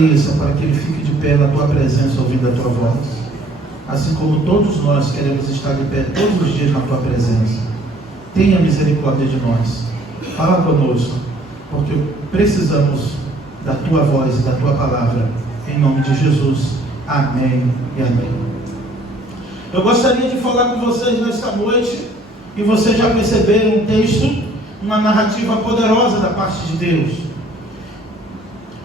fortaleça para que ele fique de pé na tua presença, ouvindo a tua voz. Assim como todos nós queremos estar de pé todos os dias na tua presença. Tenha misericórdia de nós. Fala conosco, porque precisamos da tua voz e da tua palavra. Em nome de Jesus. Amém e amém. Eu gostaria de falar com vocês nesta noite, e vocês já perceberam um texto, uma narrativa poderosa da parte de Deus.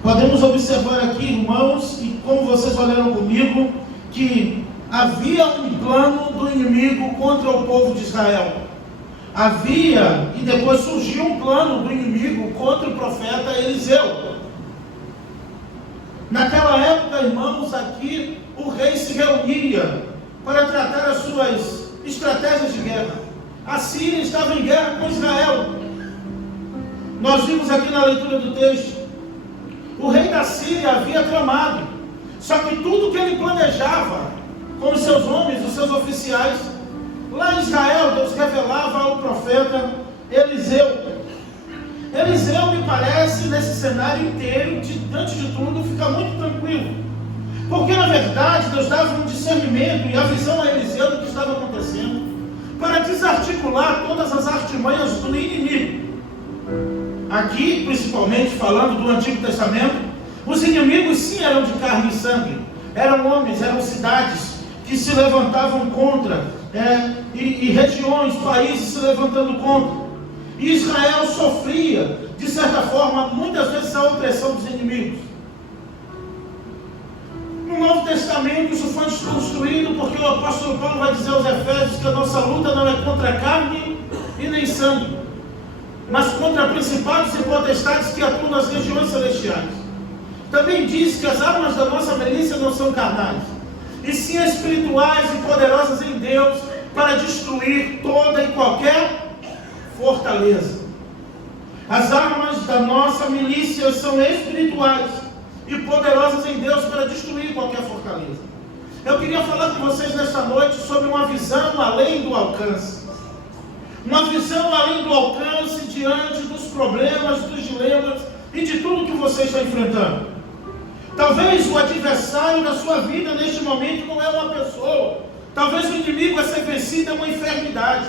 Podemos observar aqui, irmãos, e como vocês olharam comigo, que havia um plano do inimigo contra o povo de Israel. Havia, e depois surgiu um plano do inimigo contra o profeta Eliseu. Naquela época, irmãos, aqui o rei se reunia para tratar as suas estratégias de guerra. A Síria estava em guerra com Israel. Nós vimos aqui na leitura do texto, o rei da Síria havia tramado, só que tudo que ele planejava com os seus homens, os seus oficiais, lá em Israel, Deus revelava ao profeta Eliseu. Eliseu, me parece, nesse cenário inteiro, antes de tudo, fica muito tranquilo, porque na verdade Deus dava um discernimento e a visão a Eliseu do que estava acontecendo, para desarticular todas as artimanhas do inimigo. Aqui, principalmente falando do Antigo Testamento, os inimigos sim eram de carne e sangue, eram homens, eram cidades que se levantavam contra, e regiões, países se levantando contra. E Israel sofria, de certa forma, muitas vezes a opressão dos inimigos. No Novo Testamento isso foi desconstruído, porque o apóstolo Paulo vai dizer aos Efésios que a nossa luta não é contra carne e nem sangue, mas contra principados e potestades que atuam nas regiões celestiais. Também diz que as armas da nossa milícia não são carnais, e sim espirituais e poderosas em Deus, para destruir toda e qualquer fortaleza. As armas da nossa milícia são espirituais e poderosas em Deus para destruir qualquer fortaleza. Eu queria falar com vocês nesta noite sobre uma visão além do alcance. Uma visão além do alcance diante dos problemas, dos dilemas e de tudo que você está enfrentando. Talvez o adversário da sua vida neste momento não é uma pessoa. Talvez o inimigo a ser vencido é uma enfermidade.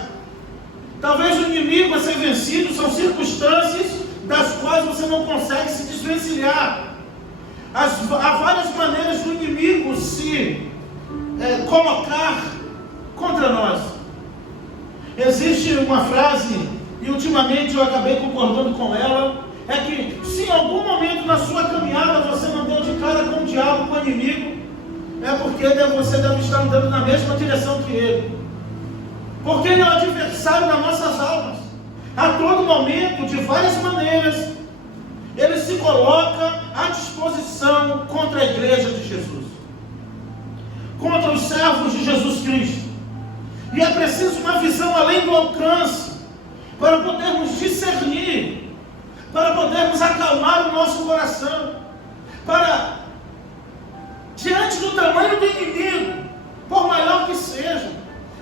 Talvez o inimigo a ser vencido são circunstâncias das quais você não consegue se desvencilhar. Há várias maneiras do inimigo se colocar contra nós. Existe uma frase, e ultimamente eu acabei concordando com ela, é que se em algum momento na sua caminhada você não deu de cara com o diabo, com o inimigo, é porque você deve estar andando na mesma direção que ele. Porque ele é o adversário das nossas almas. A todo momento, de várias maneiras, ele se coloca à disposição contra a igreja de Jesus, contra os servos de Jesus Cristo. E é preciso uma visão além do alcance, para podermos discernir, para podermos acalmar o nosso coração, para, diante do tamanho do inimigo, por maior que seja,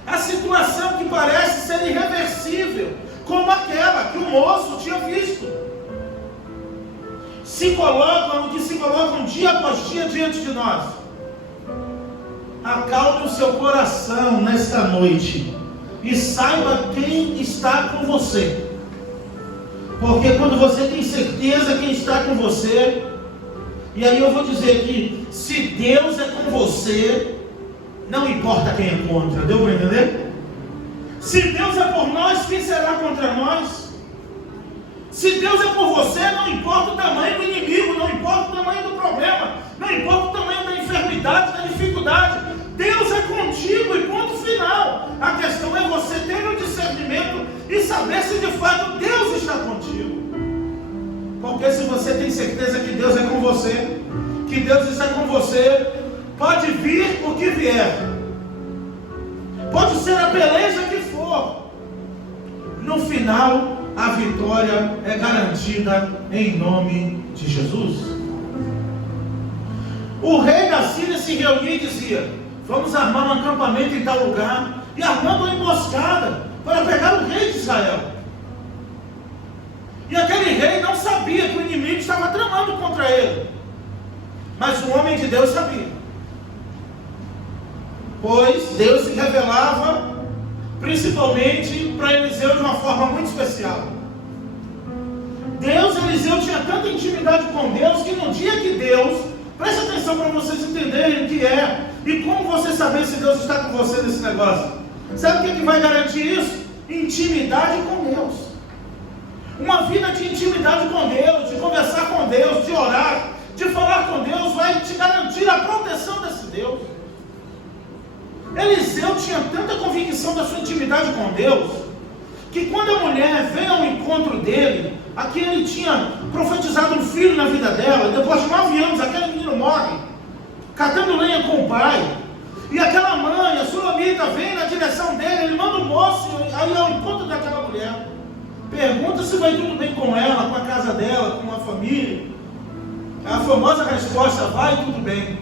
a situação que parece ser irreversível, como aquela que o moço tinha visto, se colocam dia após dia diante de nós. Acalme o seu coração nesta noite e saiba quem está com você, porque quando você tem certeza quem está com você, e aí eu vou dizer que se Deus é com você, não importa quem é contra. Deu para entender? Se Deus é por nós, quem será contra nós? Se Deus é por você, não importa o tamanho do inimigo, não importa o tamanho do problema, não importa o tamanho da enfermidade, da dificuldade. Deus é contigo e ponto final. A questão é você ter o discernimento e saber se de fato Deus está contigo. Porque se você tem certeza que Deus é com você, que Deus está com você, pode vir o que vier, pode ser a beleza que for, no final a vitória é garantida em nome de Jesus. O rei da Síria se reunia e dizia: vamos armar um acampamento em tal lugar, e armando uma emboscada para pegar o rei de Israel. E aquele rei não sabia que o inimigo estava tramando contra ele. Mas o homem de Deus sabia, pois Deus se revelava principalmente para Eliseu de uma forma muito especial. Eliseu tinha tanta intimidade com Deus, que no dia que Deus, preste atenção para vocês entenderem o que é, e como você saber se Deus está com você nesse negócio. Sabe o que vai garantir isso? Intimidade com Deus. Uma vida de intimidade com Deus, de conversar com Deus, de orar, de falar com Deus, vai te garantir a proteção desse Deus. Eliseu tinha tanta convicção da sua intimidade com Deus, que quando a mulher veio ao encontro dele, aqui ele tinha profetizado um filho na vida dela, depois de 9 anos, aquele menino morre, catando lenha com o pai, e aquela mãe, a Sulamita, vem na direção dele, ele manda um moço aí ao encontro daquela mulher, pergunta se vai tudo bem com ela, com a casa dela, com a família. A famosa resposta: vai tudo bem.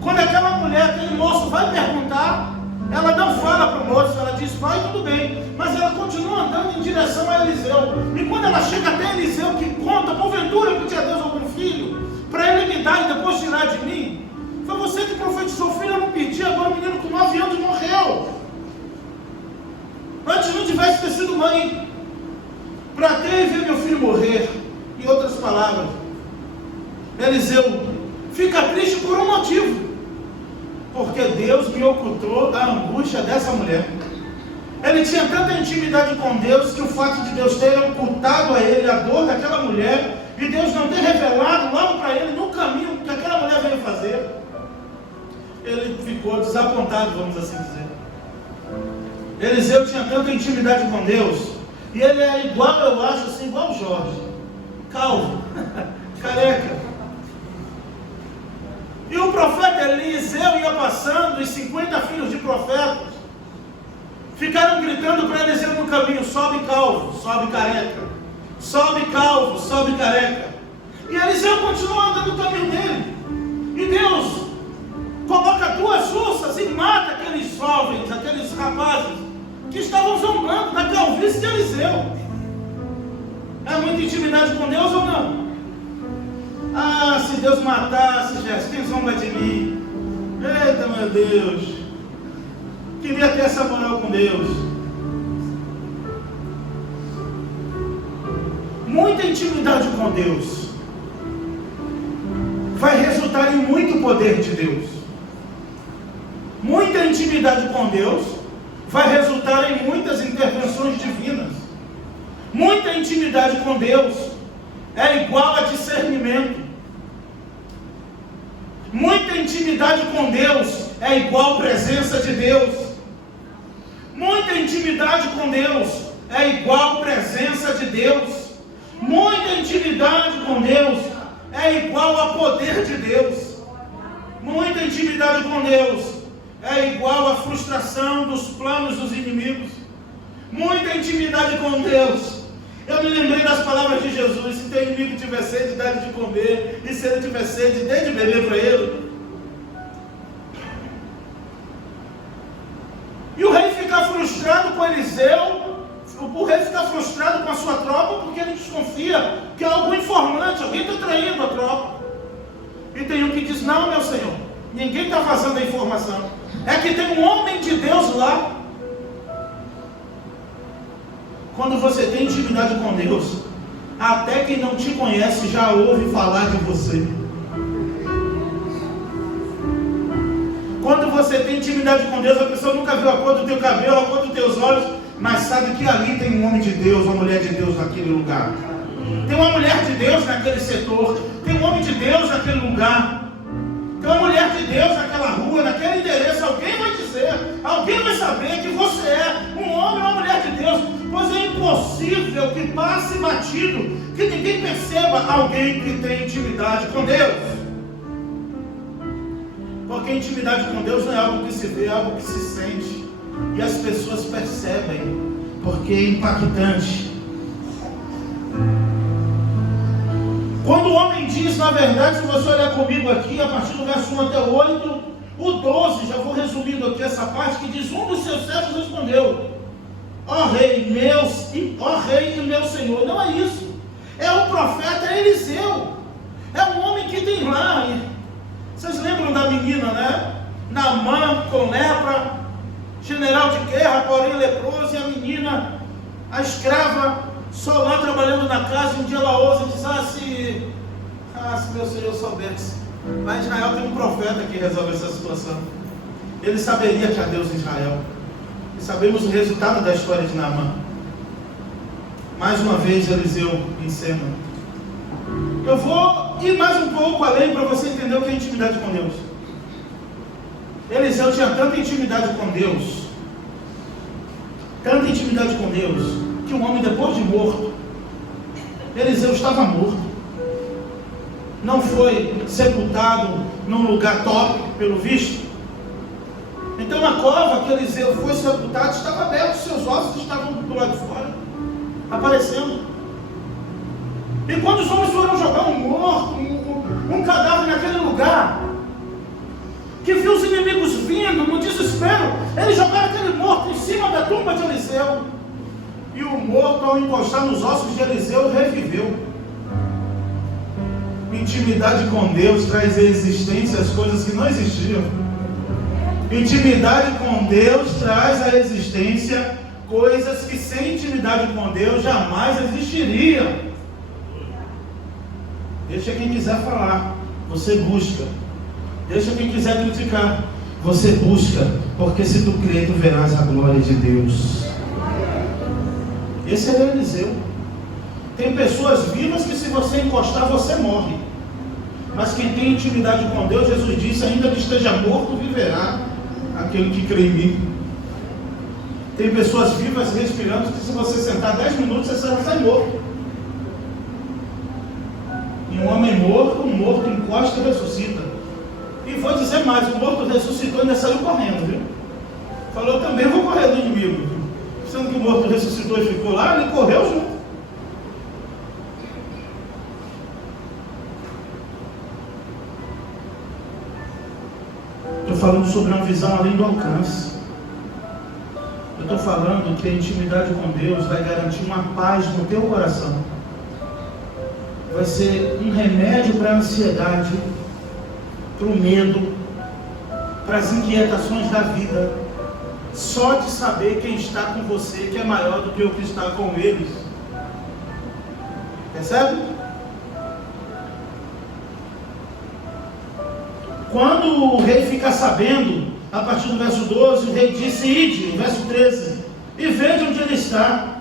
Quando aquela mulher, aquele moço vai perguntar, ela não fala para o moço, ela diz: vai tudo bem, mas ela continua andando em direção a Eliseu. E quando ela chega até Eliseu, que conta, porventura pedir a Deus algum filho, para ele me dar e depois tirar de mim, foi você que profetizou o filho, eu não pedi, agora o menino com 9 anos morreu. Antes não tivesse ter sido mãe, para que ver meu filho morrer? Em outras palavras, Eliseu fica triste por um motivo: porque Deus me ocultou a angústia dessa mulher. Ele tinha tanta intimidade com Deus, que o fato de Deus ter ocultado a ele a dor daquela mulher, e Deus não ter revelado logo para ele no caminho que aquela mulher veio fazer, ele ficou desapontado, vamos assim dizer. Eliseu tinha tanta intimidade com Deus, e ele é igual, eu acho assim, igual o Jorge, calvo, careca. E o profeta Eliseu ia passando, e 50 filhos de profetas ficaram gritando para Eliseu no caminho: sobe calvo, sobe careca, sobe calvo, sobe careca. E Eliseu continua andando no caminho dele, e Deus coloca 2 ursas e mata aqueles jovens, aqueles rapazes que estavam zombando da calvície de Eliseu. É muita intimidade com Deus ou não? Ah, se Deus matasse, Jesus, quem zomba de mim? Eita, meu Deus, queria ter essa moral com Deus. Muita intimidade com Deus vai resultar em muito poder de Deus. Muita intimidade com Deus vai resultar em muitas intervenções divinas. Muita intimidade com Deus é igual a discernimento. Muita intimidade com Deus é igual presença de Deus. Muita intimidade com Deus é igual presença de Deus. Muita intimidade com Deus é igual a poder de Deus. Muita intimidade com Deus é igual a frustração dos planos dos inimigos. Muita intimidade com Deus. Eu me lembrei das palavras de Jesus: se teu inimigo tiver sede, dá-lhe de comer, e se ele tiver sede, dê de beber para ele. E o rei fica frustrado com Eliseu, o rei fica frustrado com a sua tropa, porque ele desconfia que é algo informante, alguém está traindo a tropa. E tem um que diz: não, meu senhor, ninguém está vazando a informação, é que tem um homem de Deus lá. Quando você tem intimidade com Deus, até quem não te conhece já ouve falar de você. Quando você tem intimidade com Deus, a pessoa nunca viu a cor do teu cabelo, a cor dos teus olhos, mas sabe que ali tem um homem de Deus, uma mulher de Deus naquele lugar. Tem uma mulher de Deus naquele setor, tem um homem de Deus naquele lugar, tem uma mulher de Deus naquela rua, naquele endereço. Alguém vai dizer, alguém vai saber que você é um homem ou uma mulher de Deus, pois é impossível que passe batido, que ninguém perceba alguém que tem intimidade com Deus. Porque intimidade com Deus não é algo que se vê, é algo que se sente, e as pessoas percebem, porque é impactante. Quando o homem diz, na verdade, se você olhar comigo aqui, a partir do verso 1 até o 8, o 12, já vou resumindo aqui essa parte, que diz: um dos seus servos respondeu: ó rei e meu senhor. Não é isso, é o profeta Eliseu. É um homem que tem lá. Vocês lembram da menina, né? Naamã com lepra, general de guerra, porém leproso, e a menina, a escrava, só lá trabalhando na casa. Um dia ela ousa e diz: se meu Senhor soubesse, lá em Israel tem um profeta que resolve essa situação. Ele saberia que há Deus em Israel. E sabemos o resultado da história de Naamã. Mais uma vez Eliseu em cena. Eu vou ir mais um pouco além para você entender o que é intimidade com Deus. Eliseu tinha tanta intimidade com Deus, que um homem depois de morto, Eliseu estava morto, não foi sepultado num lugar top, pelo visto. Então a cova que Eliseu foi sepultado estava aberta, seus ossos estavam do lado de fora, aparecendo. E quando os homens foram jogar um morto, um cadáver naquele lugar, que viu os inimigos vindo, no desespero, eles jogaram aquele morto em cima da tumba de Eliseu. E o morto, ao encostar nos ossos de Eliseu, reviveu. Intimidade com Deus traz à existência as coisas que não existiam. Intimidade com Deus traz à existência coisas que sem intimidade com Deus jamais existiriam. Deixa quem quiser falar, você busca. Deixa quem quiser criticar, você busca, porque se tu crer, tu verás a glória de Deus. Esse é Eliseu. Tem pessoas vivas que se você encostar, você morre. Mas quem tem intimidade com Deus, Jesus disse: ainda que esteja morto, viverá aquele que crê em mim. Tem pessoas vivas respirando que se você sentar 10 minutos, você vai sair morto. E um homem morto, encosta e ressuscita. E vou dizer mais, o morto ressuscitou e ainda saiu correndo, viu? Falou: também vou correr do inimigo. Sendo que o morto ressuscitou e ficou lá, ele correu junto. Estou falando sobre uma visão além do alcance. Eu estou falando que a intimidade com Deus vai garantir uma paz no teu coração. Vai ser um remédio para a ansiedade, para o medo, para as inquietações da vida. Só de saber quem está com você, que é maior do que o que está com eles. Percebe? Quando o rei fica sabendo, a partir do verso 12, o rei disse: ide, verso 13, e veja onde ele está.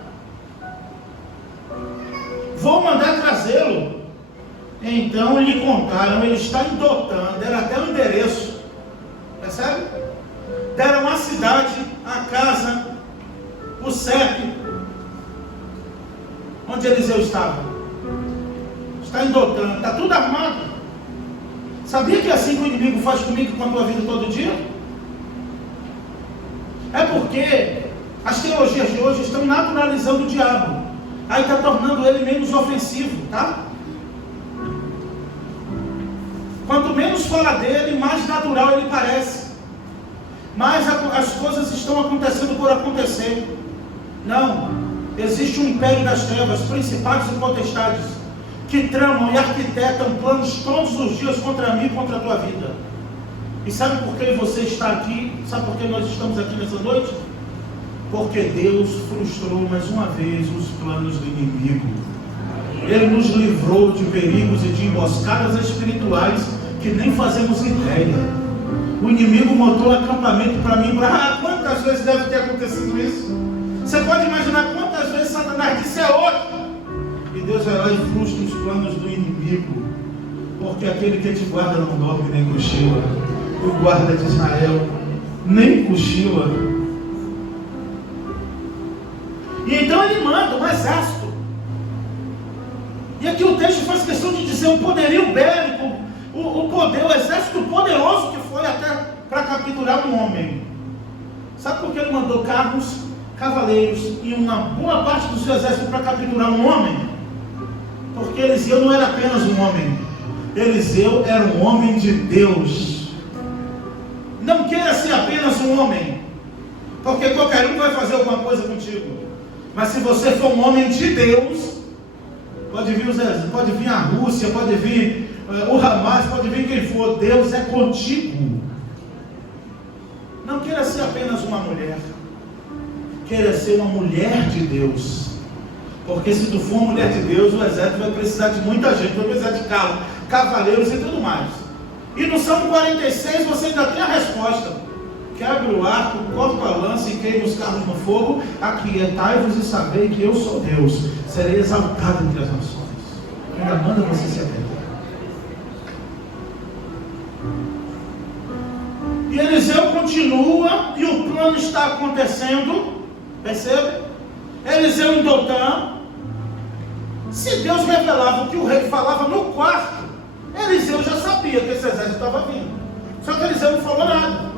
Vou mandar trazê-lo. Então lhe contaram: ele está em Dotã. Deram até o endereço. Percebe? Deram a cidade, a casa, o CEP, onde Eliseu estava. Está em Dotã, está tudo armado. Sabia que é assim que o inimigo faz comigo com a tua vida todo dia? É porque as teologias de hoje estão naturalizando o diabo. Aí está tornando ele menos ofensivo, tá? Quanto menos fala dele, mais natural ele parece. Mas as coisas estão acontecendo por acontecer. Não. Existe um império das trevas, principados e potestades, que tramam e arquitetam planos todos os dias contra mim e contra a tua vida. E sabe por que você está aqui? Sabe por que nós estamos aqui nessa noite? Porque Deus frustrou mais uma vez os planos do inimigo. Ele nos livrou de perigos e de emboscadas espirituais que nem fazemos ideia. O inimigo montou acampamento para mim. Quantas vezes deve ter acontecido isso? Você pode imaginar quantas vezes Satanás disse: é hoje. E Deus vai lá e frustra os planos do inimigo. Porque aquele que te guarda não dorme nem cochila. O guarda de Israel nem cochila. E então ele manda um exército. E aqui o texto faz questão de dizer o poderio bélico, o exército poderoso que foi até para capturar um homem. Sabe por que ele mandou carros, cavaleiros e uma boa parte do seu exército para capturar um homem? Porque Eliseu não era apenas um homem. Eliseu era um homem de Deus. Não queira ser apenas um homem, porque qualquer um vai fazer alguma coisa contigo. Mas se você for um homem de Deus, pode vir a Rússia, pode vir o Hamas, pode vir quem for, Deus é contigo. Não queira ser apenas uma mulher, queira ser uma mulher de Deus. Porque se tu for mulher de Deus, o exército vai precisar de muita gente, vai precisar de cavaleiros e tudo mais. E no Salmo 46 você ainda tem a resposta: quebre o arco, corta a lança e queime os carros no fogo, aquietai-vos e sabei que eu sou Deus, serei exaltado entre as nações. Ainda manda você se aquietar. E Eliseu continua, e o plano está acontecendo, percebe? Eliseu em Dotã. Se Deus revelava o que o rei falava no quarto, Eliseu já sabia que esse exército estava vindo. Só que Eliseu não falou nada.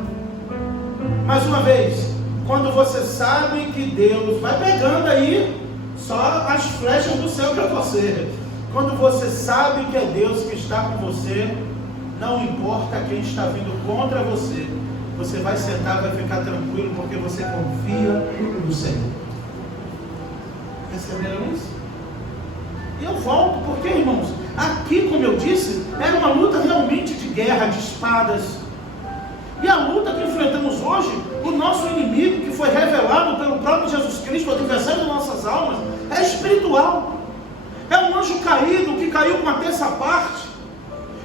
Mais uma vez, quando você sabe que Deus vai pegando aí só as flechas do céu para você. Quando você sabe que é Deus que está com você, não importa quem está vindo contra você, você vai sentar, vai ficar tranquilo, porque você confia no Senhor. Perceberam isso? E eu volto, porque, irmãos, aqui, como eu disse, era uma luta realmente de guerra, de espadas. E a luta que enfrentamos hoje, o nosso inimigo, que foi revelado pelo próprio Jesus Cristo, o adversário de nossas almas, é espiritual. É um anjo caído que caiu com a terça parte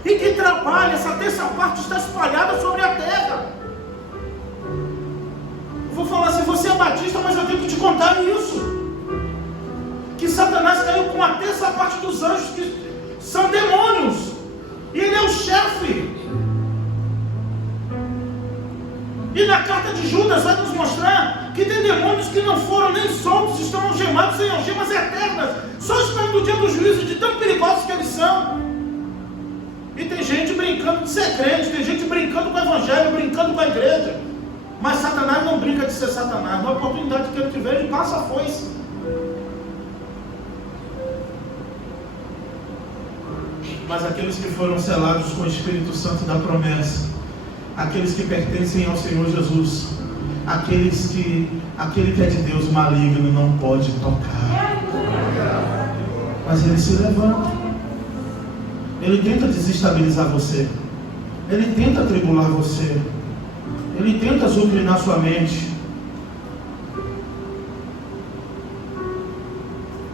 e que trabalha. Essa terça parte está espalhada sobre a terra. Eu vou falar assim: você é batista, mas eu tenho que te contar isso. Que Satanás caiu com a terça parte dos anjos, que são demônios, e ele é o chefe. E na carta de Judas vai nos mostrar que tem demônios que não foram nem soltos, estão algemados em algemas eternas, só estão no dia do juízo, de tão perigosos que eles são. E tem gente brincando de ser crente, tem gente brincando com o evangelho, brincando com a igreja. Mas Satanás não brinca de ser Satanás. Na oportunidade que ele tiver, ele passa a foice. Mas aqueles que foram selados com o Espírito Santo da promessa, aqueles que pertencem ao Senhor Jesus, aquele que é de Deus, o maligno não pode tocar. Mas ele se levanta, ele tenta desestabilizar você, ele tenta atribular você, ele tenta azucrinar sua mente.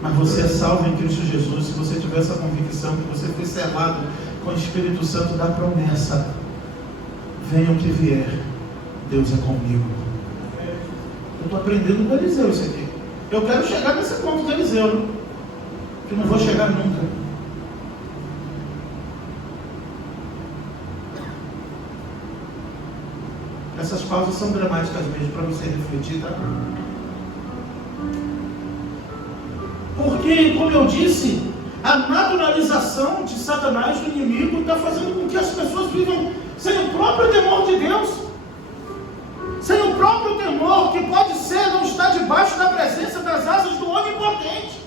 Mas você é salvo em Cristo Jesus, se você tiver essa convicção que você foi selado com o Espírito Santo da promessa. Venha o que vier, Deus é comigo. Eu estou aprendendo com Eliseu isso aqui. Eu quero chegar nesse ponto de Eliseu, né? Que não vou chegar nunca. Essas pausas são dramáticas mesmo, para você refletir, tá? Porque, como eu disse, a naturalização de Satanás, do inimigo, está fazendo com que as pessoas vivam sem o próprio temor de Deus, sem o próprio temor que pode ser não estar debaixo da presença das asas do Onipotente.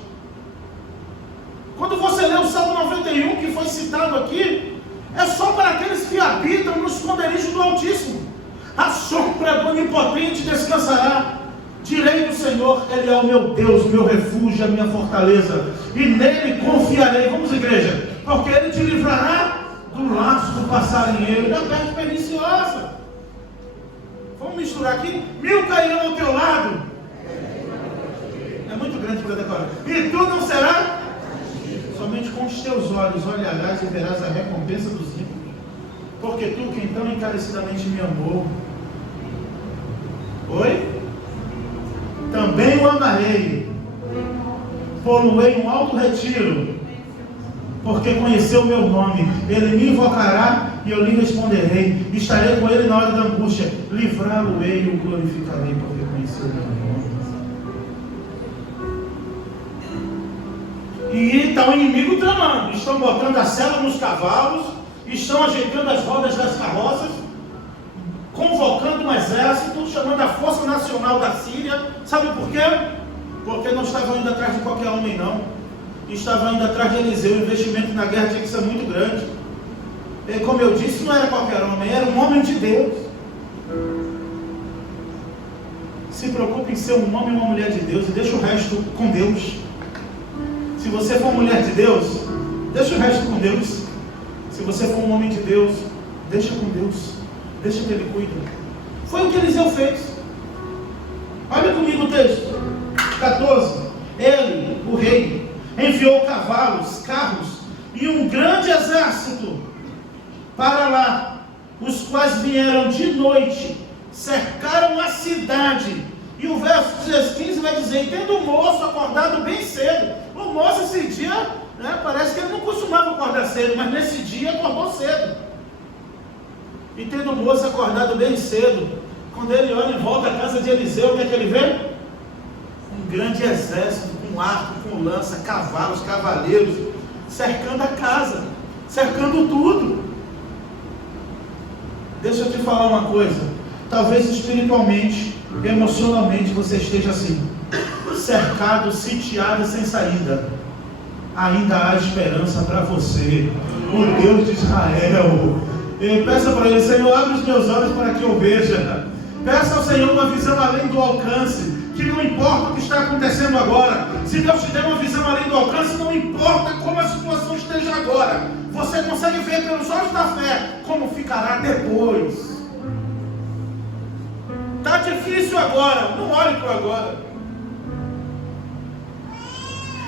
Quando você lê o Salmo 91, que foi citado aqui, é só para aqueles que habitam no esconderijo do Altíssimo. A sombra do Onipotente descansará. Direi do Senhor, Ele é o meu Deus, o meu refúgio, a minha fortaleza, e nele confiarei. Vamos, igreja, porque Ele te livrará do laço do passarinheiro e da peste perniciosa. Vamos misturar aqui? 1000 cairão ao teu lado. É muito grande para decorar. E tu não será? Somente com os teus olhos olharás e verás a recompensa dos ímpios. Porque tu, que então encarecidamente me amou. Oi? Também o amarei, pô-lo-ei um alto retiro, porque conheceu o meu nome. Ele me invocará e eu lhe responderei. Estarei com ele na hora da angústia. Livrá-lo-ei e o glorificarei, porque conheceu o meu nome. E está o inimigo tramando. Estão botando a sela nos cavalos, estão ajeitando as rodas das carroças, convocando um exército, chamando a Força Nacional da Síria. Sabe por quê? Porque não estavam indo atrás de qualquer homem, não. Estavam indo atrás de Eliseu. O investimento na guerra tinha que ser muito grande. E, como eu disse, não era qualquer homem, era um homem de Deus. Se preocupe em ser um homem e uma mulher de Deus e deixa o resto com Deus. Se você for mulher de Deus, deixa o resto com Deus. Se você for um homem de Deus, deixa com Deus, deixa que Ele cuida. Foi o que Eliseu fez. Olha comigo o texto, 14. Ele, o rei, enviou cavalos, carros e um grande exército para lá, os quais vieram de noite, cercaram a cidade. E o verso 15 vai dizer: e tendo o moço acordado bem cedo. O moço esse dia, parece que ele não costumava acordar cedo, mas nesse dia acordou cedo. E tendo o moço acordado bem cedo, quando ele olha em volta à casa de Eliseu, o que é que ele vê? Um grande exército, com arco, com lança, cavalos, cavaleiros, cercando a casa, cercando tudo. Deixa eu te falar uma coisa, talvez espiritualmente, emocionalmente você esteja assim, cercado, sitiado, sem saída. Ainda há esperança para você, o Deus de Israel. Peça para Ele: Senhor, abre os meus olhos para que eu veja. Peça ao Senhor uma visão além do alcance, que não importa o que está acontecendo agora. Se Deus te der uma visão além do alcance, não importa como a situação esteja agora, você consegue ver pelos olhos da fé como ficará depois. Está difícil agora, não olhe para o agora.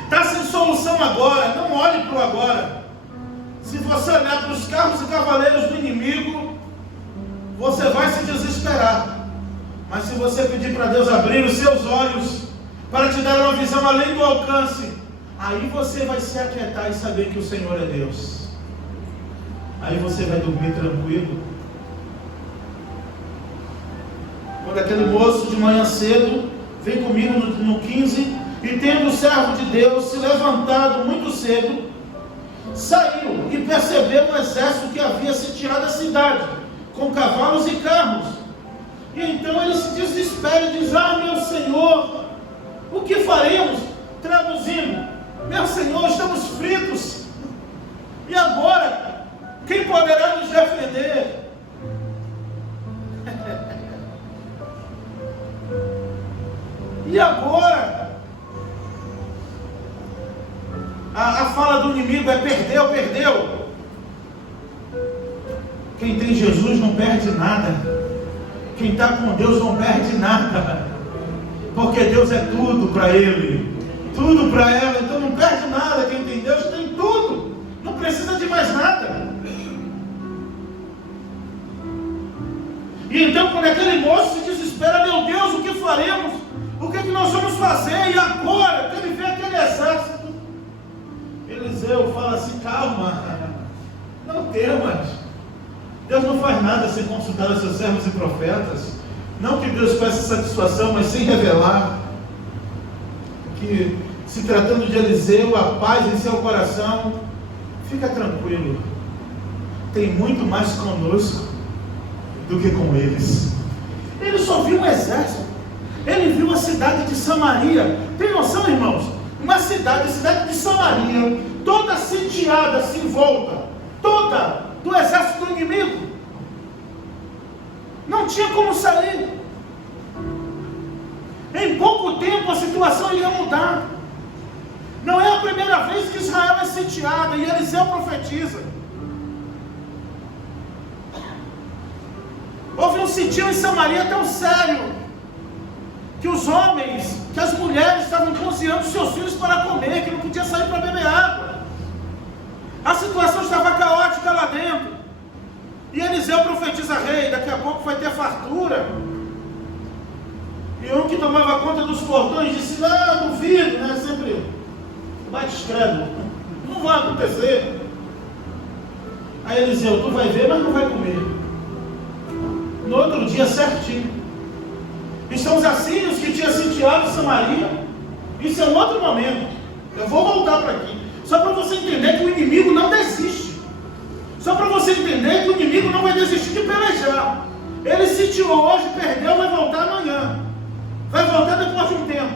Está sem solução agora, não olhe para o agora. Se você olhar para os carros e cavaleiros do inimigo, você vai se desesperar. Mas se você pedir para Deus abrir os seus olhos, para te dar uma visão além do alcance, aí você vai se aquietar e saber que o Senhor é Deus. Aí você vai dormir tranquilo. Quando aquele moço de manhã cedo, vem comigo no 15, e tendo o servo de Deus se levantado muito cedo, saiu e percebeu um exército que havia sitiado a cidade, com cavalos e carros. E então ele se desespera e diz: ah, meu Senhor, o que faremos? Traduzindo: meu Senhor, estamos fritos. E agora? Quem poderá nos defender? E agora? A fala do inimigo é: perdeu, perdeu. Quem tem Jesus não perde nada. Quem está com Deus não perde nada, porque Deus é tudo para ele, tudo para ela. Então não perde nada. Quem tem Deus tem tudo, não precisa de mais nada. E então, quando aquele moço se desespera: meu Deus, o que faremos? O que nós vamos fazer? E agora? Ele vê aquele exército. Eliseu fala assim: calma, não temas. Deus não faz nada sem consultar os seus servos e profetas. Não que Deus peça satisfação, mas sem revelar. Que, se tratando de Eliseu, a paz em seu coração, fica tranquilo. Tem muito mais conosco do que com eles. Ele só viu um exército. Ele viu a cidade de Samaria. Tem noção, irmãos? Uma cidade, a cidade de Samaria, toda sitiada, assim, em volta, toda do exército do inimigo. Não tinha como sair. Em pouco tempo a situação ia mudar. Não é a primeira vez que Israel é sitiada, e Eliseu profetiza. Houve um sítio em Samaria tão sério, que os homens, que as mulheres estavam cozinhando seus filhos para comer, que não podia sair para beber água. A situação estava caótica lá dentro. E Eliseu profetiza: rei, daqui a pouco vai ter fartura. E um que tomava conta dos portões disse: não, duvido, né? Sempre bate escreve, não vai acontecer. Aí Eliseu: tu vai ver, mas não vai comer. No outro dia certinho, estão os assírios que tinham sitiado Samaria. Isso é um outro momento. Eu vou voltar para aqui, só para você entender que o inimigo não desiste. Só para você entender que o inimigo não vai desistir de pelejar. Ele sitiou hoje, perdeu, vai voltar amanhã. Vai voltar depois de um tempo.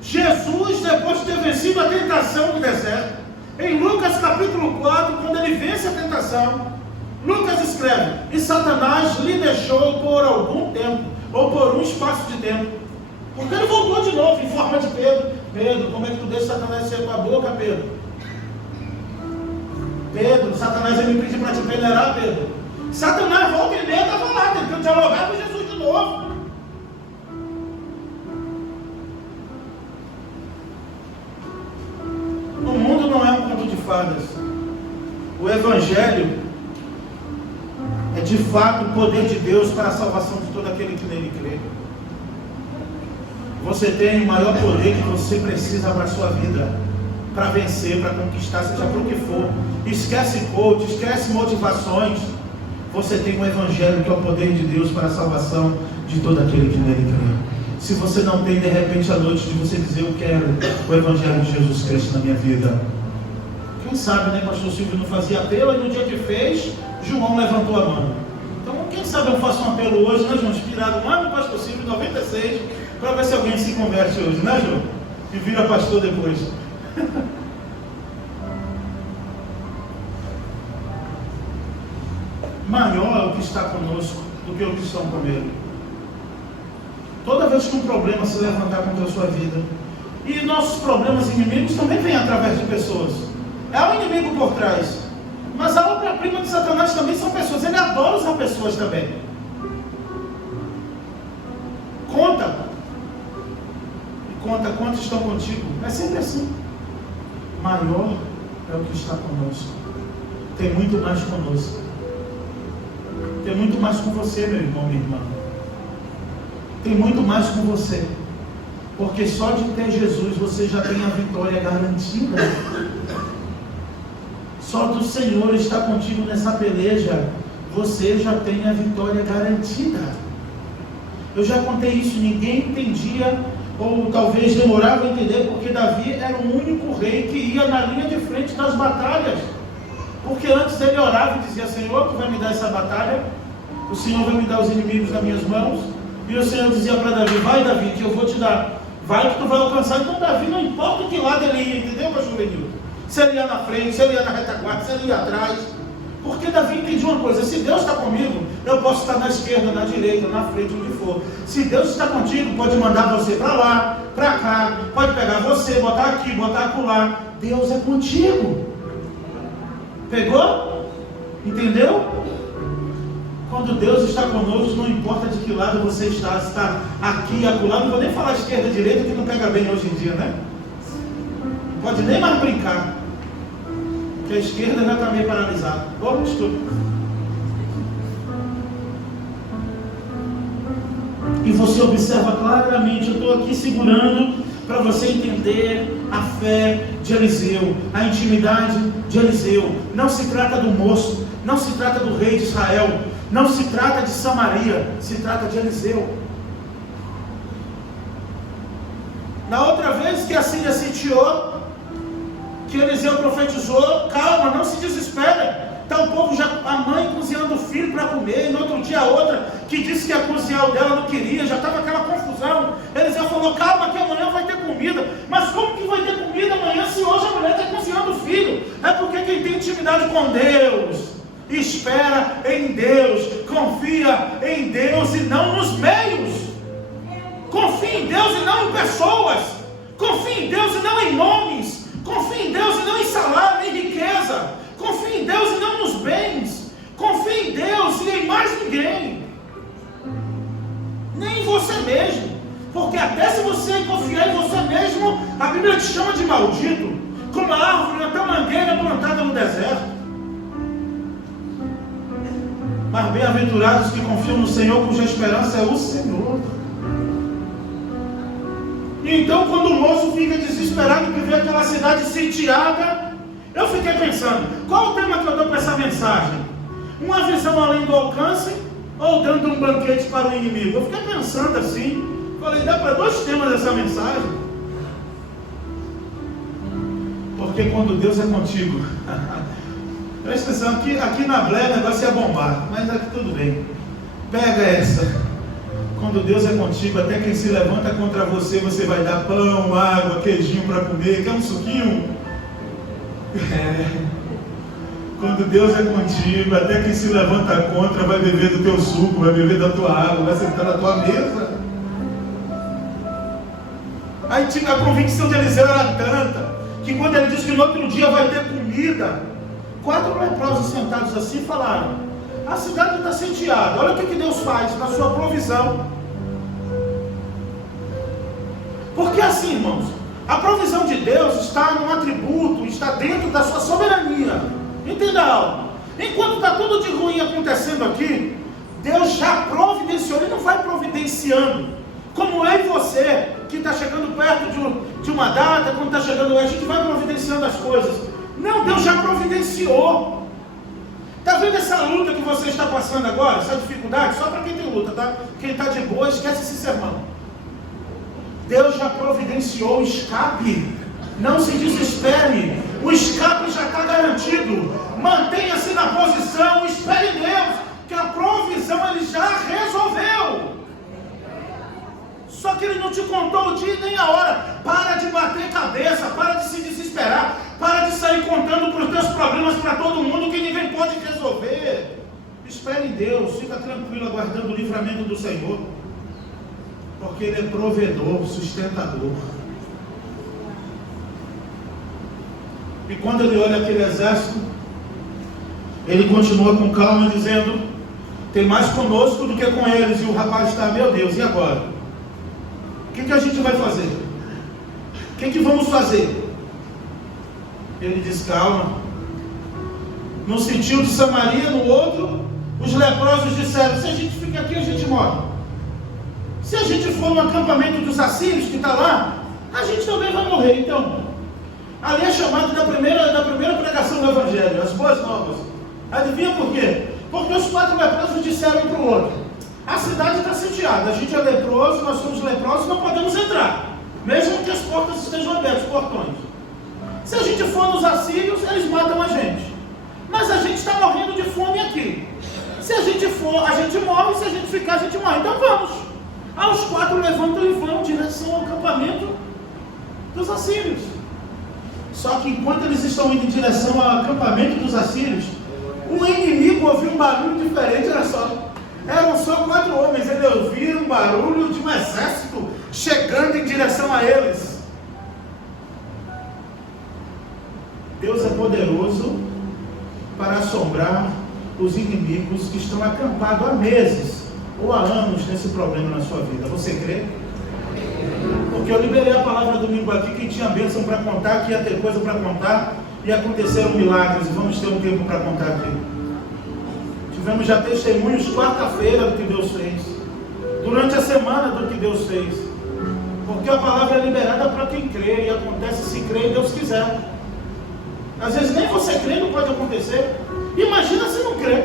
Jesus, depois de ter vencido a tentação no deserto, em Lucas capítulo 4, quando ele vence a tentação, Lucas escreve: e Satanás lhe deixou por algum tempo, ou por um espaço de tempo. Porque ele voltou de novo em forma de Pedro. Pedro, como é que tu deixa Satanás ser tua boca, Pedro? Pedro, Satanás ia me pedir para te peneirar, Pedro. Satanás volta e meia estava lá, tentando dialogar com Jesus de novo. O mundo não é um conto de fadas. O Evangelho é de fato o poder de Deus para a salvação de todo aquele que nele crê. Você tem o maior poder que você precisa para a sua vida, para vencer, para conquistar, seja para o que for. Esquece coach, esquece motivações. Você tem o Evangelho, que é o poder de Deus para a salvação de todo aquele que nele crê. Se você não tem, de repente, a noite de você dizer: eu quero o Evangelho de Jesus Cristo na minha vida. Quem sabe, né? Pastor Silvio não fazia apelo, e no dia que fez, João levantou a mão. Então, quem sabe eu faço um apelo hoje, né, João? Inspirado lá no Pastor Silvio, 96, para ver se alguém se converte hoje, né, João? E vira pastor depois. Maior é o que está conosco do que o que estão com ele. Toda vez que um problema se levantar contra a sua vida, e nossos problemas inimigos também vêm através de pessoas. É o inimigo por trás. Mas a obra-prima de Satanás também são pessoas. Ele adora usar pessoas também. Conta quantos estão contigo. É sempre assim. Maior é o que está conosco. Tem muito mais conosco. Tem muito mais com você, meu irmão, minha irmã. Tem muito mais com você. Porque só de ter Jesus você já tem a vitória garantida. Só do Senhor estar contigo nessa peleja, você já tem a vitória garantida. Eu já contei isso, ninguém entendia, ou talvez demorava a entender, porque Davi era o único rei que ia na linha de frente das batalhas. Porque antes ele orava e dizia: Senhor, tu vai me dar essa batalha, o Senhor vai me dar os inimigos nas minhas mãos. E o Senhor dizia para Davi: vai, Davi, que eu vou te dar, vai que tu vai alcançar. Então Davi, não importa de que lado ele ia, entendeu, pastor Benilton? Se ele ia na frente, se ele ia na retaguarda, se ele ia atrás. Porque Davi entendia uma coisa: se Deus está comigo, eu posso estar na esquerda, na direita, na frente, onde for. Se Deus está contigo, pode mandar você para lá, para cá, pode pegar você, botar aqui, botar acolá. Deus é contigo. Pegou? Entendeu? Quando Deus está conosco, não importa de que lado você está, se está aqui e acolá. Não vou nem falar esquerda, direita, que não pega bem hoje em dia, né? Não pode nem mais brincar, porque a esquerda já está meio paralisada. Vamos tudo. E você observa claramente, eu estou aqui segurando para você entender a fé de Eliseu, a intimidade de Eliseu. Não se trata do moço, não se trata do rei de Israel, não se trata de Samaria, se trata de Eliseu. Na outra vez que a Síria sitiou, que Eliseu profetizou: calma, não se desespere. Está o povo já, a mãe cozinhando o filho para comer, e no outro dia a outra que disse que ia cozinhar o dela não queria, já estava aquela confusão. Eliseu falou: calma, que amanhã vai ter comida. Mas como que vai ter comida amanhã se hoje a mulher está cozinhando o filho? É porque quem tem intimidade com Deus espera em Deus, confia em Deus e não nos meios. Confia em Deus e não em pessoas. Confia em Deus e não em nomes. Confia em Deus e não em salário, nem riqueza. Confia em Deus e não nos bens. Confia em Deus e em mais ninguém. Nem em você mesmo. Porque até se você confiar em você mesmo, a Bíblia te chama de maldito, como a árvore, até a mangueira plantada no deserto. Mas bem-aventurados que confiam no Senhor, cuja esperança é o Senhor. E então, quando o moço fica desesperado que vê aquela cidade sitiada, eu fiquei pensando: qual o tema que eu dou para essa mensagem? Uma visão além do alcance, ou dando um banquete para o inimigo? Eu fiquei pensando assim, falei: dá para 2 temas essa mensagem. Porque quando Deus é contigo, presta atenção, aqui na Blé o negócio é bombar, mas aqui tudo bem. Pega essa. Quando Deus é contigo, até quem se levanta contra você, você vai dar pão, água, queijinho para comer. Quer um suquinho? Quando Deus é contigo, até quem se levanta contra vai beber do teu suco, vai beber da tua água, vai sentar na tua mesa. A convicção de Eliseu era tanta, que quando ele diz que no outro dia vai ter comida, 4 leprosos sentados assim falaram: a cidade está sitiada, olha o que Deus faz na sua provisão. Porque assim, irmãos, a provisão de Deus está num atributo, está dentro da sua soberania. Entenda algo. Enquanto está tudo de ruim acontecendo aqui, Deus já providenciou, Ele não vai providenciando. Como eu e você, que está chegando perto de uma data, quando está chegando, a gente vai providenciando as coisas. Não, Deus já providenciou. Está vendo essa luta que você está passando agora, essa dificuldade? Só para quem tem luta, tá? Quem está de boa, esquece esse sermão. Deus já providenciou o escape. Não se desespere. O escape já está garantido. Mantenha-se na posição. Espere em Deus, que a provisão Ele já resolveu. Só que Ele não te contou o dia e nem a hora. Para de bater cabeça. Para de se desesperar. Para de sair contando para os teus problemas para todo mundo que ninguém pode resolver. Espere em Deus. Fica tranquilo aguardando o livramento do Senhor. Porque Ele é provedor, sustentador. E quando Ele olha aquele exército, Ele continua com calma dizendo: tem mais conosco do que com eles. E o rapaz está: meu Deus, e agora? O que a gente vai fazer? O que vamos fazer? Ele diz: calma. Num sentido de Samaria, no outro, os leprosos disseram: se a gente fica aqui, a gente morre. Se a gente for no acampamento dos assírios que está lá, a gente também vai morrer. Então, ali é chamado da primeira pregação do Evangelho, as boas novas. Adivinha por quê? Porque os 4 leprosos disseram um para o outro: a cidade está sitiada, a gente é leproso, nós somos leprosos, não podemos entrar, mesmo que as portas estejam abertas, os portões. Se a gente for nos assírios, eles matam a gente. Mas a gente está morrendo de fome aqui. Se a gente for, a gente morre, se a gente ficar, a gente morre. Então vamos. Aí os 4 levantam e vão em direção ao acampamento dos assírios. Só que enquanto eles estão indo em direção ao acampamento dos assírios, o inimigo ouviu um barulho diferente. Olha só, eram só 4 homens. Ele ouviu um barulho de um exército chegando em direção a eles. Deus é poderoso para assombrar os inimigos que estão acampados há meses ou há anos nesse problema na sua vida. Você crê? Porque eu liberei a palavra domingo aqui, que tinha bênção para contar, que ia ter coisa para contar, e aconteceram milagres, e vamos ter um tempo para contar aqui. Tivemos já testemunhos quarta-feira do que Deus fez, durante a semana do que Deus fez, porque a palavra é liberada para quem crê, e acontece se crê e Deus quiser. Às vezes nem você crendo pode acontecer. Imagina se não crê.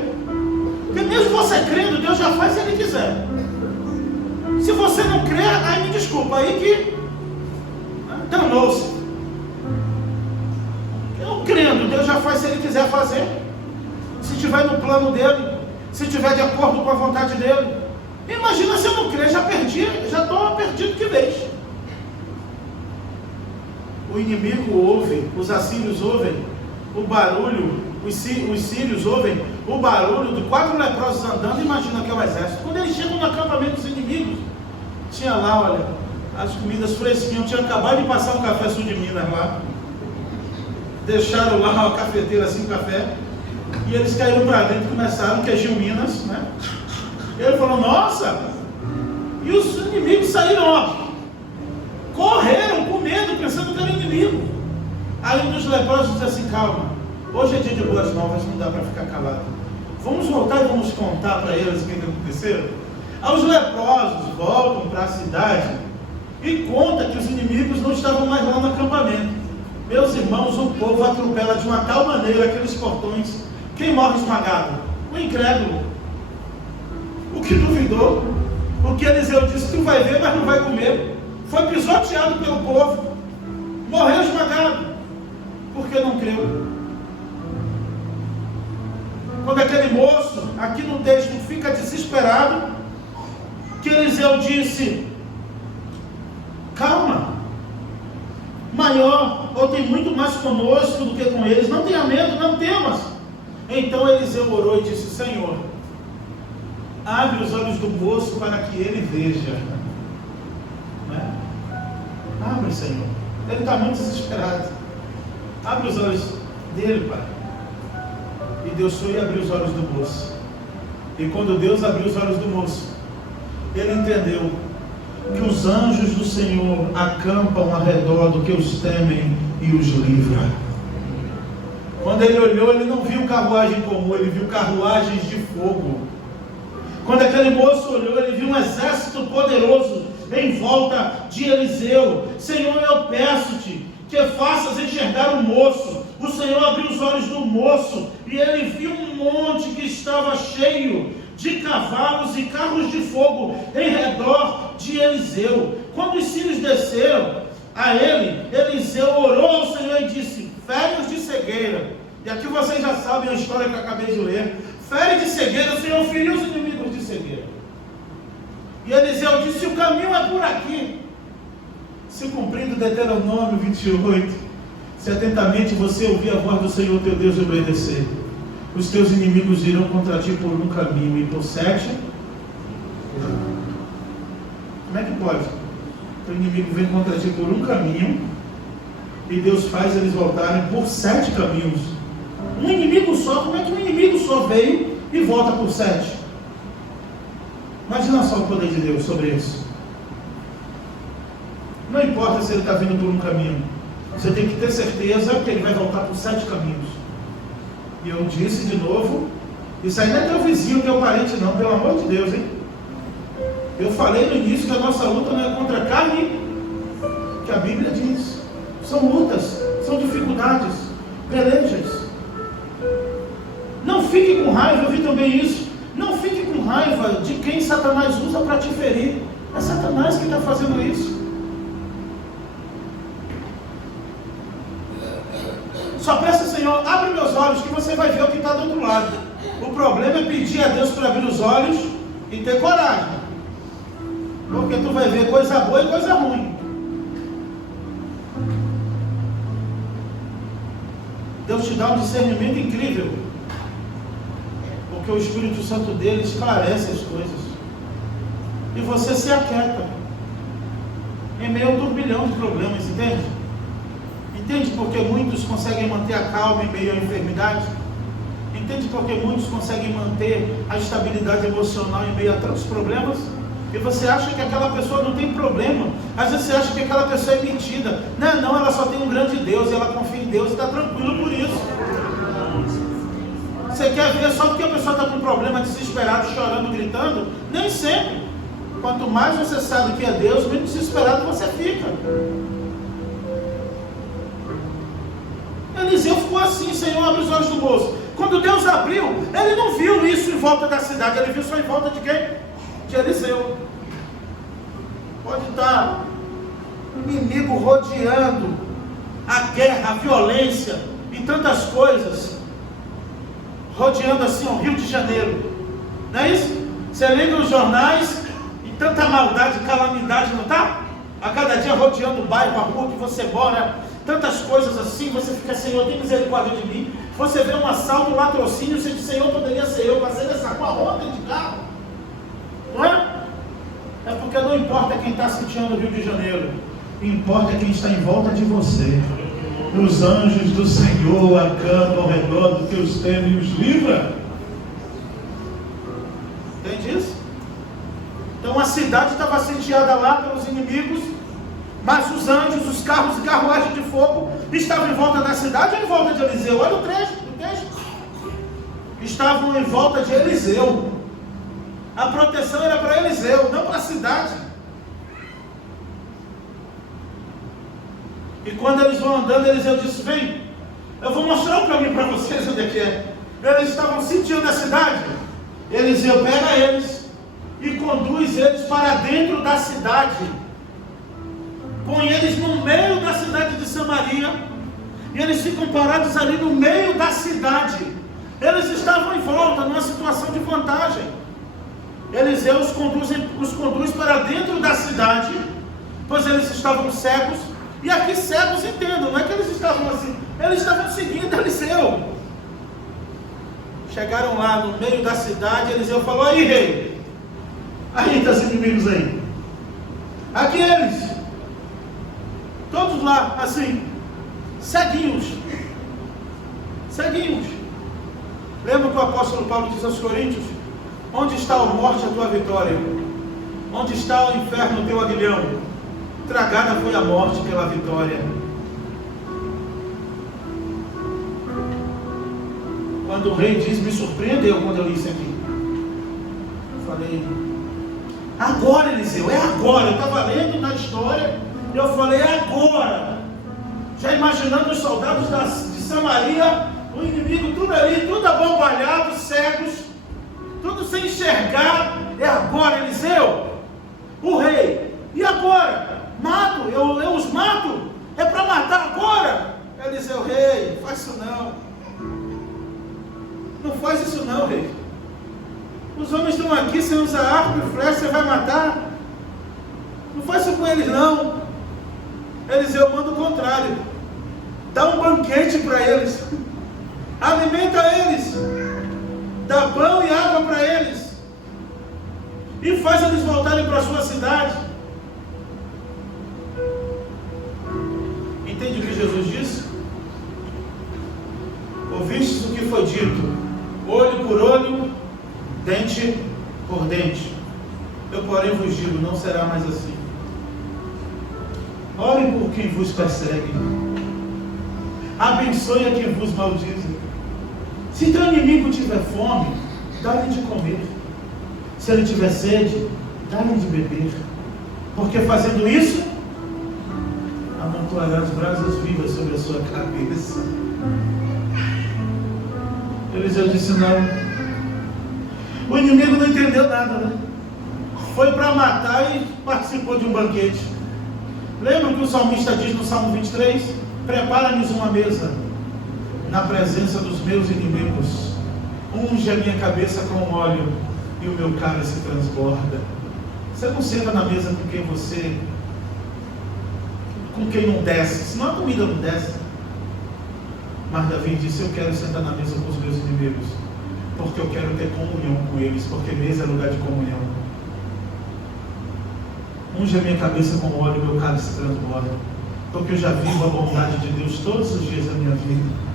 Porque mesmo você crendo, Deus já faz se Ele quiser. Se você não crê, aí me desculpa, aí que danou-se. Eu crendo, Deus já faz se Ele quiser fazer. Se estiver no plano dEle, se estiver de acordo com a vontade dEle. Imagina se eu não crer, já estou perdido que vez. O inimigo ouve, os assírios ouvem o barulho, os sírios ouvem o barulho de 4 leprosos andando. Imagina que é o exército. Quando eles chegam no acampamento dos inimigos, tinha lá, olha, as comidas fresquinhas. Tinha acabado de passar um café sul de Minas lá. Deixaram lá uma cafeteira assim, café. E eles caíram para dentro e começaram, queijinho Minas, né? E ele falou: nossa! E os inimigos saíram, ó, correram com medo, pensando que era inimigo. Aí um dos leprosos disse assim: calma, hoje é dia de boas novas, não dá para ficar calado. Vamos voltar e vamos contar para eles o que aconteceu. Aí os leprosos voltam para a cidade e contam que os inimigos não estavam mais lá no acampamento. Meus irmãos, o povo atropela de uma tal maneira aqueles portões. Quem morre esmagado? O incrédulo. O que duvidou? O que Eliseu disse: tu vai ver, mas não vai comer. Foi pisoteado pelo povo, morreu esmagado, porque não creu. Quando aquele moço, aqui no texto, fica desesperado, que Eliseu disse: calma, maior, ou tem muito mais conosco do que com eles, não tenha medo, não temas. Então Eliseu orou e disse: Senhor, abre os olhos do moço para que ele veja. Né? Abre, Senhor. Ele está muito desesperado. Abre os olhos dele, Pai. E Deus foi e abriu os olhos do moço. E quando Deus abriu os olhos do moço, ele entendeu que os anjos do Senhor acampam ao redor do que os temem e os livra. Quando ele olhou, ele não viu carruagem comum, ele viu carruagens de fogo. Quando aquele moço olhou, ele viu um exército poderoso em volta de Eliseu. Senhor, eu peço-te que faças enxergar o moço. O Senhor abriu os olhos do moço e ele viu um monte que estava cheio de cavalos e carros de fogo em redor de Eliseu. Quando os sírios desceram a ele, Eliseu orou ao Senhor e disse: fere-os de cegueira. E aqui vocês já sabem a história que eu acabei de ler. Fere de cegueira, o Senhor feriu os inimigos de cegueira. E Eliseu disse: o caminho é por aqui. Se cumprindo Deuteronômio 28, se atentamente você ouvir a voz do Senhor teu Deus e obedecer, os teus inimigos irão contra ti por um caminho e por 7. Como é que pode? O inimigo vem contra ti por um caminho e Deus faz eles voltarem por 7 caminhos. Um inimigo só, como é que um inimigo só veio e volta por 7? Imagina só o poder de Deus sobre isso. Não importa se ele está vindo por um caminho, você tem que ter certeza que ele vai voltar por 7 caminhos. E eu disse de novo, isso aí não é teu vizinho, teu parente não, pelo amor de Deus, hein? Eu falei no início que a nossa luta não é contra a carne, que a Bíblia diz. São lutas, são dificuldades, pelejas. Não fique com raiva, eu vi também isso. Não fique com raiva de quem Satanás usa para te ferir. É Satanás que está fazendo isso. Só peça, Senhor, abre meus olhos que você vai ver o que está do outro lado. O problema é pedir a Deus para abrir os olhos e ter coragem. Porque tu vai ver coisa boa e coisa ruim. Deus te dá um discernimento incrível. Porque o Espírito Santo dele esclarece as coisas. E você se aquieta. Em meio a um turbilhão de problemas, entende? Entende porque muitos conseguem manter a calma em meio à enfermidade? Entende porque muitos conseguem manter a estabilidade emocional em meio a tantos problemas? E você acha que aquela pessoa não tem problema. Às vezes você acha que aquela pessoa é mentira. Não, ela só tem um grande Deus e ela confia em Deus e está tranquilo por isso. Você quer ver só porque a pessoa está com um problema, desesperado, chorando, gritando? Nem sempre. Quanto mais você sabe que é Deus, menos desesperado você fica. Eliseu ficou assim: Senhor, abre os olhos do moço. Quando Deus abriu, ele não viu isso em volta da cidade, ele viu só em volta de quem? De Eliseu. Pode estar o inimigo rodeando a guerra, a violência e tantas coisas, rodeando assim o Rio de Janeiro, não é isso? Você liga os jornais e tanta maldade, calamidade, não está? A cada dia rodeando o bairro, a rua que você mora, tantas coisas assim. Você fica: Senhor, tem misericórdia de mim. Você vê um assalto, um latrocínio, você diz: Senhor, poderia ser eu, passei nessa rua ontem de carro. Não é? É porque não importa quem está sitiando o Rio de Janeiro, importa quem está em volta de você. Os anjos do Senhor acampam ao redor dos teus temes e os livra. Entende isso? Então a cidade estava sitiada lá pelos inimigos, mas os anjos, os carros e carruagens de fogo estavam em volta da cidade ou em volta de Eliseu? Olha o trecho, estavam em volta de Eliseu. A proteção era para Eliseu, não para a cidade. E quando eles vão andando, Eliseu disse: vem, eu vou mostrar o caminho para vocês onde é que é. Eles estavam sitiando a cidade. Eliseu pega eles e conduz eles para dentro da cidade. Põe eles no meio da cidade de Samaria. E eles ficam parados ali no meio da cidade. Eles estavam em volta, numa situação de vantagem. Eliseu os conduz para dentro da cidade, pois eles estavam cegos. E aqui cegos, entendam, não é que eles estavam assim, eles estavam seguindo Eliseu. Chegaram lá no meio da cidade. Eliseu falou: aí, rei, aí está os inimigos aí. Aqui eles, todos lá, assim, ceguinhos. Lembra que o apóstolo Paulo diz aos Coríntios: onde está a morte, a tua vitória? Onde está o inferno, o teu aguilhão? Tragada foi a morte pela vitória. Quando o rei diz, me surpreendeu quando eu li isso aqui. Eu falei, agora, Eliseu, é agora. Eu estava lendo na história, e eu falei, é agora. Já imaginando os soldados de Samaria, o inimigo tudo ali, tudo abombalhado, cegos, tudo sem enxergar. É agora, Eliseu. O rei, e agora? Mato, eu os mato? É para matar agora? Eliseu, rei, faz isso não. Não faz isso não, rei. Os homens estão aqui, você usa arco e flecha, você vai matar. Não faz isso com eles não. Eliseu manda o contrário. Dá um banquete para eles. Alimenta eles. Dá pão e água para eles. E faz eles voltarem para a sua cidade. Entende o que Jesus disse? Ouvistes o que foi dito: olho por olho, dente por dente. Eu, porém, vos digo, não será mais assim. Orem por quem vos persegue. Abençoe a quem vos maldiz. Se teu inimigo tiver fome, dá-lhe de comer. Se ele tiver sede, dá-lhe de beber. Porque fazendo isso, amontoarás brasas vivas sobre a sua cabeça. Eliseu disse não. O inimigo não entendeu nada, né? Foi para matar e participou de um banquete. Lembra que o salmista diz no Salmo 23? Prepara-nos uma mesa na presença dos meus inimigos. Unge a minha cabeça com óleo e o meu cálice transborda. Você não senta na mesa com quem não desce, senão a comida não desce. Mas Davi disse, eu quero sentar na mesa com os meus inimigos, porque eu quero ter comunhão com eles, porque mesa é lugar de comunhão. Unge a minha cabeça com óleo e meu cálice transborda, porque eu já vivo a bondade de Deus todos os dias da minha vida.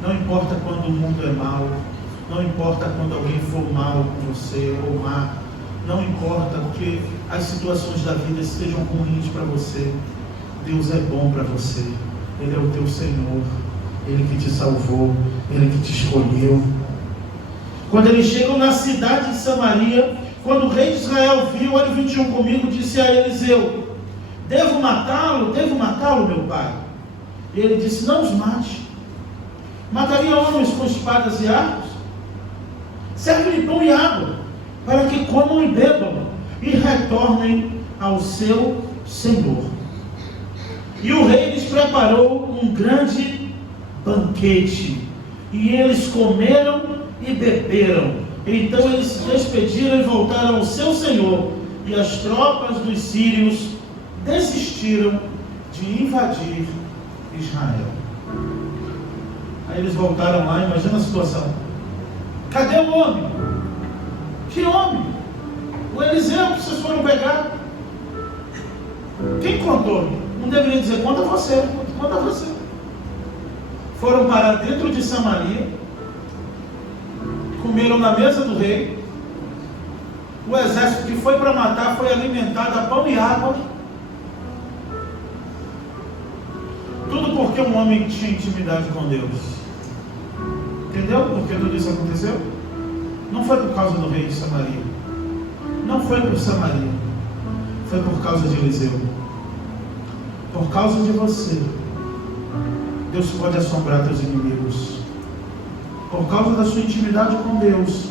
Não importa quando o mundo é mau, não importa quando alguém for mal com você ou má, não importa que as situações da vida estejam ruins para você, Deus é bom para você. Ele é o teu Senhor, Ele que te salvou, Ele que te escolheu. Quando eles chegam na cidade de Samaria, quando o rei de Israel viu, olha o 21 comigo, disse a Eliseu: devo matá-lo, meu pai? E ele disse, não os mate. Mataria homens com espadas e arcos? Serve-lhe pão e água, para que comam e bebam, e retornem ao seu senhor. E o rei lhes preparou um grande banquete, e eles comeram e beberam. Então eles se despediram e voltaram ao seu senhor, e as tropas dos sírios desistiram de invadir Israel. Aí eles voltaram lá, imagina a situação. Cadê o homem? Que homem? O Eliseu que vocês foram pegar. Quem contou? Não deveria dizer, conta você. Foram parar dentro de Samaria, comeram na mesa do rei. O exército que foi para matar foi alimentado a pão e água. Tudo porque um homem tinha intimidade com Deus. Entendeu por que tudo isso aconteceu? Não foi por causa do rei de Samaria, não foi por Samaria, foi por causa de Eliseu. Por causa de você, Deus pode assombrar teus inimigos. Por causa da sua intimidade com Deus,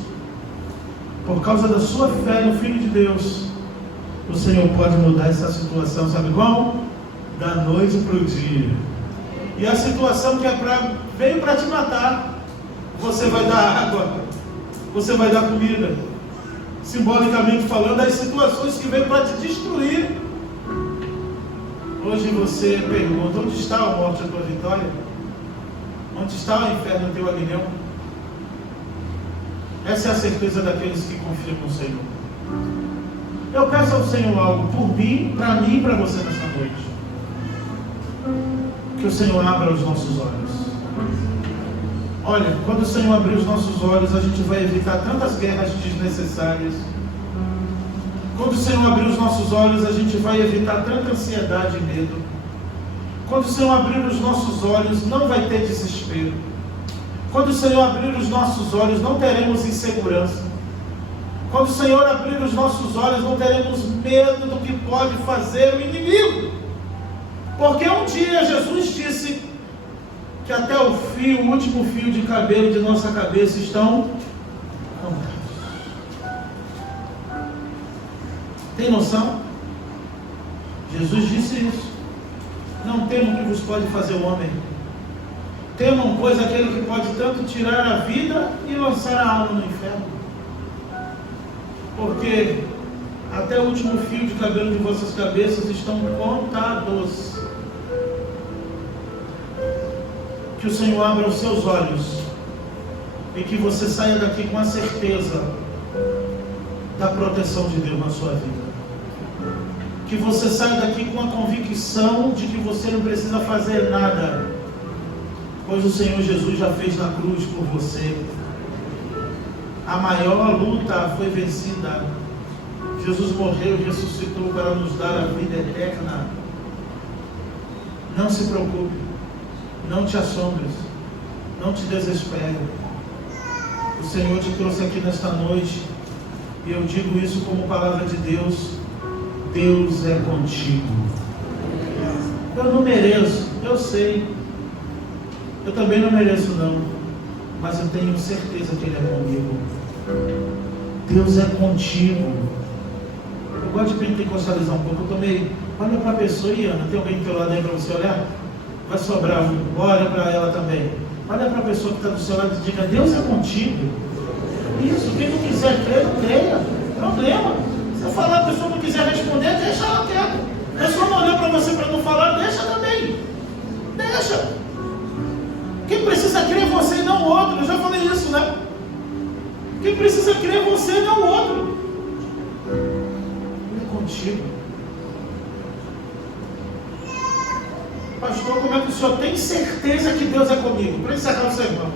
por causa da sua fé no Filho de Deus, o Senhor pode mudar essa situação. Sabe como? Da noite para o dia. E a situação que veio para te matar, você vai dar água, você vai dar comida. Simbolicamente falando, as situações que veio para te destruir, hoje você pergunta, onde está a morte, a tua vitória? Onde está o inferno, o teu aguilhão? Essa é a certeza daqueles que confiam no Senhor. Eu peço ao Senhor algo por mim, para mim e para você nesta noite. Que o Senhor abra os nossos olhos. Olha, quando o Senhor abrir os nossos olhos, a gente vai evitar tantas guerras desnecessárias. Quando o Senhor abrir os nossos olhos, a gente vai evitar tanta ansiedade e medo. Quando o Senhor abrir os nossos olhos, não vai ter desespero. Quando o Senhor abrir os nossos olhos, não teremos insegurança. Quando o Senhor abrir os nossos olhos, não teremos medo do que pode fazer o inimigo. Porque um dia Jesus disse que até o fio, o último fio de cabelo de nossa cabeça estão contados. Tem noção? Jesus disse isso. Não temam o que vos pode fazer o homem. Temam, pois, aquele que pode tanto tirar a vida e lançar a alma no inferno. Porque até o último fio de cabelo de vossas cabeças estão contados. Que o Senhor abra os seus olhos e que você saia daqui com a certeza da proteção de Deus na sua vida. Que você saia daqui com a convicção de que você não precisa fazer nada, pois o Senhor Jesus já fez na cruz por você. A maior luta foi vencida. Jesus morreu e ressuscitou para nos dar a vida eterna. Não se preocupe, não te assombres, não te desespere. O Senhor te trouxe aqui nesta noite, e eu digo isso como palavra de Deus. Deus é contigo. Eu não mereço, eu sei. Eu também não mereço não, mas eu tenho certeza que Ele é comigo. Deus é contigo. Eu gosto de pentecostalizar um pouco. Eu tomei, olha para a pessoa, e Ana, tem alguém do teu lado aí para você olhar? Vai sobrar um, olha para ela também. Olha para a pessoa que está do seu lado e diga: Deus é contigo. Isso, quem não quiser crer, não creia. Problema. Se eu falar, a pessoa não quiser responder, deixa ela quieta. A pessoa não olhou para você para não falar, deixa também. Deixa. Quem precisa crer é você e não o outro. Eu já falei isso, né? Quem precisa crer é você e não o outro. Ele é contigo. Pastor, como é que o senhor tem certeza que Deus é comigo? Para encerrar o sermão.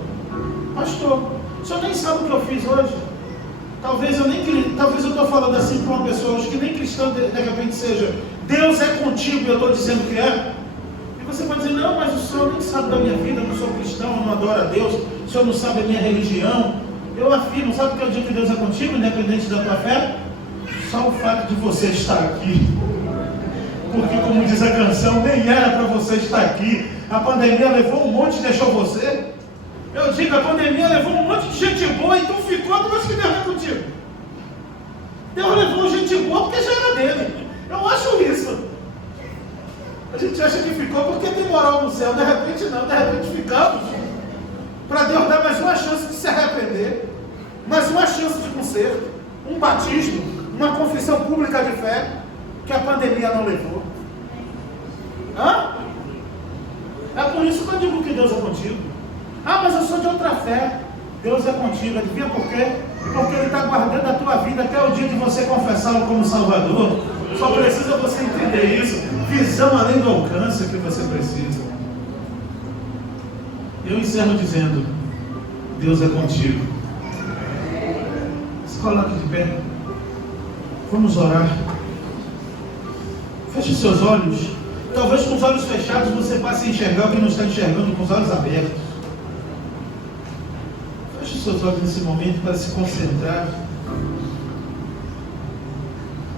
Pastor, o senhor nem sabe o que eu fiz hoje. Talvez eu estou falando assim para uma pessoa hoje que nem cristão de repente seja. Deus é contigo e eu estou dizendo que é. E você pode dizer: não, mas o senhor nem sabe da minha vida, eu não sou cristão, eu não adoro a Deus, o senhor não sabe a minha religião. Eu afirmo, sabe o que eu digo que Deus é contigo, independente da tua fé? Só o fato de você estar aqui. Porque, como diz a canção, nem era para você estar aqui. A pandemia levou um monte e deixou você. Eu digo, a pandemia levou um monte de gente boa e tu ficou, mas que Deus é contigo. Deus levou gente boa porque já era dele. Eu acho isso. A gente acha que ficou porque tem moral no céu. De repente não, de repente ficamos. Para Deus dar mais uma chance de se arrepender, mais uma chance de conserto, um batismo, uma confissão pública de fé, que a pandemia não levou. Hã? É por isso que eu digo que Deus é contigo. Ah, mas eu sou de outra fé. Deus é contigo. Adivinha por quê? Porque Ele está guardando a tua vida até o dia de você confessá-lo como Salvador. Só precisa você entender isso. Visão além do alcance que você precisa. Eu encerro dizendo: Deus é contigo. Se coloque de pé. Vamos orar. Feche seus olhos. Talvez com os olhos fechados você passe a enxergar o que não está enxergando com os olhos abertos. Feche seus olhos nesse momento para se concentrar.